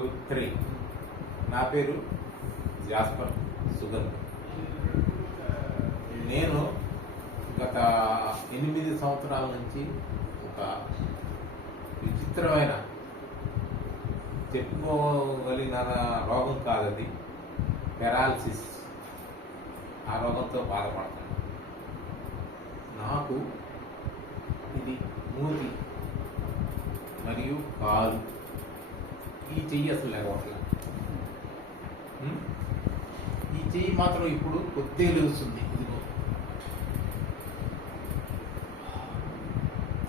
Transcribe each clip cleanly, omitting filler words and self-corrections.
2, 3. నా పేరు జాస్పర్ సుగంధ్. నేను గత 8 సంవత్సరాల నుంచి ఒక విచిత్రమైన చెప్పుకోగలిగిన రోగం కాదది, పెరాలసిస్. ఆ రోగంతో బాధపడుతున్నాను. నాకు ఇది మూతి మరియు కాలు, ఈ చెయ్యి అసలు లేకపోవట్లేదు. ఈ చెయ్యి మాత్రం ఇప్పుడు కొద్దిగా లేస్తుంది. ఇదిగో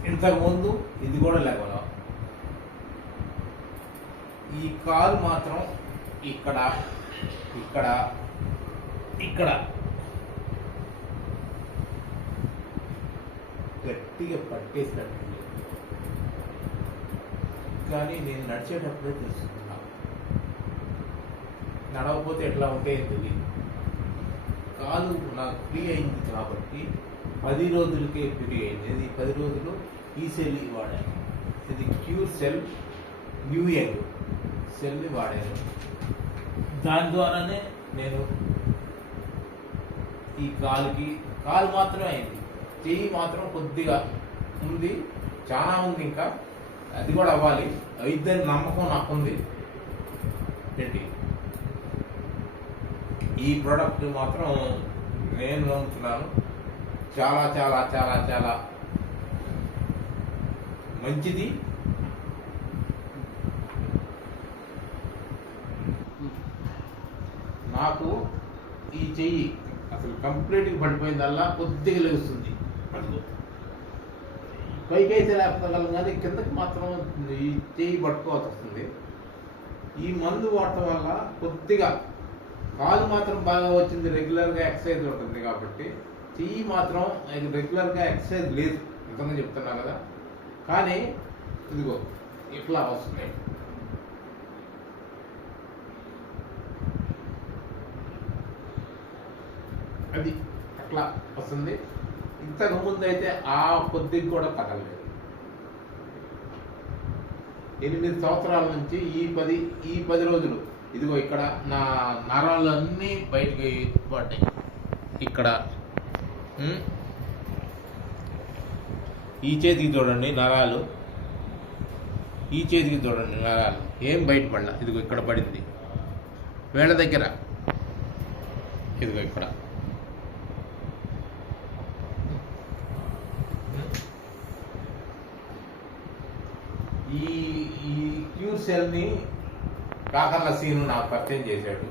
ఇంతకుముందు ఇది కూడా లేకపోవడం. ఈ కాలు మాత్రం ఇక్కడ ఇక్కడ ఇక్కడ గట్టిగా పట్టేసినట్టు, కానీ నేను నడిచేటప్పుడే తెలుసుకున్నా. నడవకపోతే ఎట్లా ఉంటే తెలియదు. కాలు నాకు ఫ్రీ అయింది కాబట్టి 10 రోజులకే ఫ్రీ అయింది. ఇది 10 రోజులు ఈ సెల్ వాడాను. ఇది క్యూర్ సెల్, న్యూయంగ్ సెల్ని వాడాను. దాని ద్వారానే నేను ఈ కాలు మాత్రమే అయింది. చెయ్యి మాత్రం కొద్దిగా ఉంది, చాలా ఉంది, ఇంకా అది కూడా అవ్వాలి. అయిద్దని నమ్మకం నాకుంది. ఏంటి ఈ ప్రోడక్ట్ మాత్రం నేను నమ్ముతున్నాను. చాలా చాలా చాలా చాలా మంచిది. నాకు ఈ చెయ్యి అసలు కంప్లీట్గా పడిపోయిందల్లా కొద్దిగా లేస్తుంది. పైకైతే లేకపోగలం, కానీ కిందకి మాత్రం ఈ చెయ్యి పట్టుకోవాల్సి వస్తుంది. ఈ మందు వాడటం వల్ల కొద్దిగా కాలు మాత్రం బాగా వచ్చింది. రెగ్యులర్గా ఎక్సర్సైజ్ ఉంటుంది కాబట్టి చెయ్యి మాత్రం రెగ్యులర్గా ఎక్సర్సైజ్ లేదు, నిజంగా చెప్తున్నా కదా. కానీ ఇదిగో ఇట్లా వస్తుంది. అది అట్లా వస్తుంది. ఇంతకు ముందు అయితే ఆ కొద్దిగా కూడా తగలేదు. 8 సంవత్సరాల నుంచి ఈ 10 రోజులు ఇదిగో ఇక్కడ నా నరాలన్నీ బయటకు పడ్డాయి. ఇక్కడ ఈ చేతికి చూడండి నరాలు, ఈ చేతికి చూడండి నరాలు ఏం బయటపడలా. ఇదిగో ఇక్కడ పడింది, వేళ్ళ దగ్గర, ఇదిగో ఇక్కడ. ఈ క్యూర్ సెల్ని కాకర్ల సీను నాకు పరిచయం చేశాడు.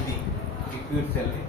ఇది ఈ క్యూర్ సెల్ని